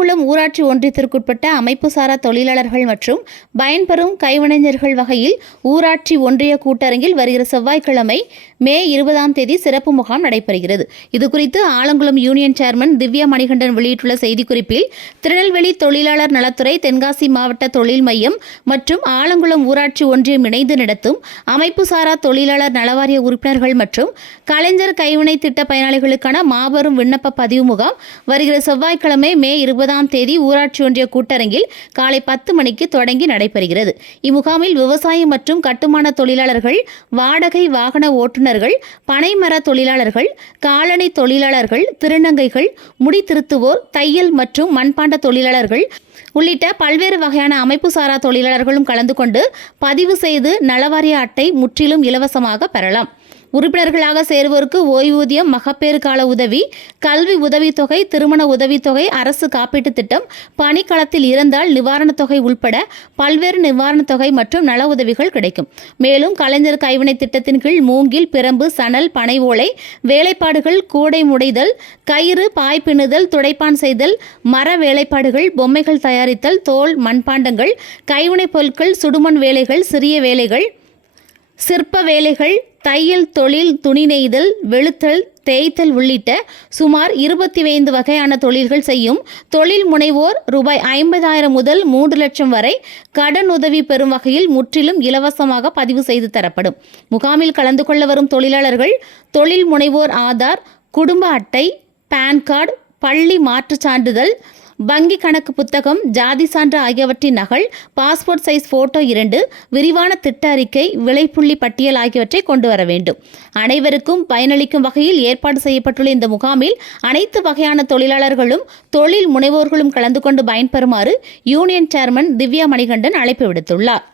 ஆலங்குளம் ஊராட்சி ஒன்றியத்திற்குட்பட்ட அமைப்பு சாரா தொழிலாளர்கள் மற்றும் பயன்பெறும் கைவினைஞர்கள் வகையில் ஊராட்சி ஒன்றிய கூட்டரங்கில் வருகிற செவ்வாய்க்கிழமை மே இருபதாம் தேதி சிறப்பு முகாம் நடைபெறுகிறது. இதுகுறித்து ஆலங்குளம் யூனியன் சேர்மன் திவ்யா மணிகண்டன் வெளியிட்டுள்ள செய்திக்குறிப்பில் திருநெல்வேலி தொழிலாளர் நலத்துறை தென்காசி மாவட்ட தொழில் மையம் மற்றும் ஆலங்குளம் ஊராட்சி ஒன்றியம் இணைந்து நடத்தும் அமைப்பு சாரா தொழிலாளர் நலவாரிய உறுப்பினர்கள் மற்றும் கலைஞர் கைவினை திட்ட பயனாளிகளுக்கான மாபெரும் விண்ணப்ப பதிவு முகாம் வருகிற செவ்வாய்க்கிழமை மே இருபது இருபதாம் தேதி ஊராட்சி ஒன்றிய கூட்டரங்கில் காலை பத்து மணிக்கு தொடங்கி நடைபெறுகிறது. இம்முகாமில் விவசாயம் மற்றும் கட்டுமான தொழிலாளர்கள் வாடகை வாகன ஓட்டுநர்கள் பனைமர தொழிலாளர்கள் காலணி தொழிலாளர்கள் திருநங்கைகள் முடி திருத்துவோர் தையல் மற்றும் மண்பாண்ட தொழிலாளர்கள் உள்ளிட்ட பல்வேறு வகையான அமைப்பு சாரா தொழிலாளர்களும் கலந்து கொண்டு பதிவு செய்து நலவாரிய அட்டை முற்றிலும் இலவசமாக பெறலாம். உறுப்பினர்களாக சேருவோருக்கு ஓய்வூதியம் மகப்பேறு கால உதவி கல்வி உதவித்தொகை திருமண உதவித்தொகை அரசு காப்பீட்டுத் திட்டம் பணிக்களத்தில் இறந்தால் நிவாரணத் தொகை உள்பட பல்வேறு நிவாரணத் தொகை மற்றும் நல உதவிகள் கிடைக்கும். மேலும் கலைஞர் கைவினை திட்டத்தின் கீழ் மூங்கில் பிரம்பு சணல் பனை ஓலை வேலைப்பாடுகள் கூடை முடைதல் கயிறு பாய் பின்னுதல் துடைப்பான் செய்தல் மர வேலைப்பாடுகள் பொம்மைகள் தயாரித்தல் தோல் மண்பாண்டங்கள் கைவினைப் பொருட்கள் சுடுமண் வேலைகள் சிறிய வேலைகள் சிற்ப வேலைகள் தையல் தொழில் துணி நெய்தல் வெளுத்தல் தேய்த்தல் உள்ளிட்ட சுமார் இருபத்தி ஐந்து வகையான தொழில்கள் செய்யும் தொழில் முனைவோர் ரூபாய் ஐம்பதாயிரம் முதல் மூன்று லட்சம் வரை கடன் உதவி பெறும் வகையில் முற்றிலும் இலவசமாக பதிவு செய்து தரப்படும். முகாமில் கலந்து கொள்ள வரும் தொழிலாளர்கள் தொழில் முனைவோர் ஆதார் குடும்ப அட்டை பான் கார்டு பள்ளி மாற்றுச் சான்றிதழ் வங்கி கணக்கு புத்தகம் ஜாதி சான்று ஆகியவற்றின் நகல் பாஸ்போர்ட் சைஸ் போட்டோ இரண்டு விரிவான திட்ட அறிக்கை விளைப்புள்ளி பட்டியல் ஆகியவற்றை கொண்டு வர வேண்டும். அனைவருக்கும் பயனளிக்கும் வகையில் ஏற்பாடு செய்யப்பட்டுள்ள இந்த முகாமில் அனைத்து வகையான தொழிலாளர்களும் தொழில் முனைவோர்களும் கலந்து கொண்டு பயன்பெறுமாறு யூனியன் சேர்மன் திவ்யா மணிகண்டன் அழைப்பு விடுத்துள்ளார்.